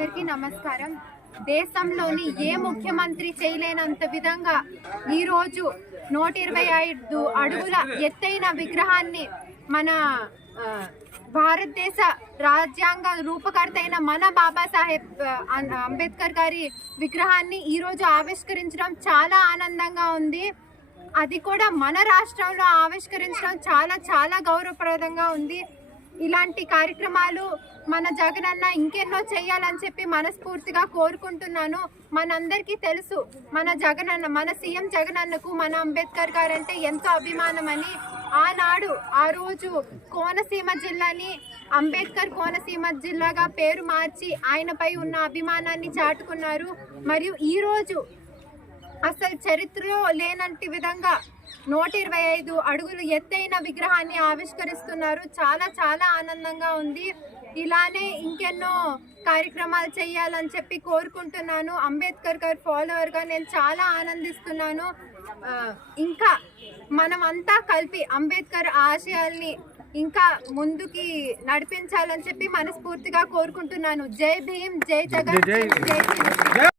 అందరికీ నమస్కారం. దేశంలోని ఏ ముఖ్యమంత్రి చేయలేనంత విధంగా ఈరోజు నూట ఇరవై ఐదు అడుగుల ఎత్తైన విగ్రహాన్ని మన భారతదేశ రాజ్యాంగ రూపకర్త అయిన మన బాబాసాహెబ్ అంబేద్కర్ గారి విగ్రహాన్ని ఈరోజు ఆవిష్కరించడం చాలా ఆనందంగా ఉంది. అది కూడా మన రాష్ట్రంలో ఆవిష్కరించడం చాలా చాలా గౌరవప్రదంగా ఉంది. ఇలాంటి కార్యక్రమాలు మన జగనన్న ఇంకెన్నో చేయాలని చెప్పి మనస్ఫూర్తిగా కోరుకుంటున్నాను. మనందరికీ తెలుసు మన జగనన్న మన సీఎం జగనన్నకు మన అంబేద్కర్ గారు అంటే ఎంతో అభిమానమని ఆనాడు ఆ రోజు కోనసీమ జిల్లాని అంబేద్కర్ కోనసీమ జిల్లాగా పేరు మార్చి ఆయనపై ఉన్న అభిమానాన్ని చాటుకున్నారు. మరియు ఈరోజు అసలు చరిత్రలో లేనంటి విధంగా నూట ఇరవై ఐదు అడుగులు ఎత్తైన విగ్రహాన్ని ఆవిష్కరిస్తున్నారు. చాలా చాలా ఆనందంగా ఉంది. ఇలానే ఇంకెన్నో కార్యక్రమాలు చేయాలని చెప్పి కోరుకుంటున్నాను. అంబేద్కర్ గారి ఫాలోవర్గా నేను చాలా ఆనందిస్తున్నాను. ఇంకా మనమంతా కలిపి అంబేద్కర్ ఆశయాల్ని ఇంకా ముందుకి నడిపించాలని చెప్పి మనస్ఫూర్తిగా కోరుకుంటున్నాను. జై భీమ్ జై జగన్ జై-.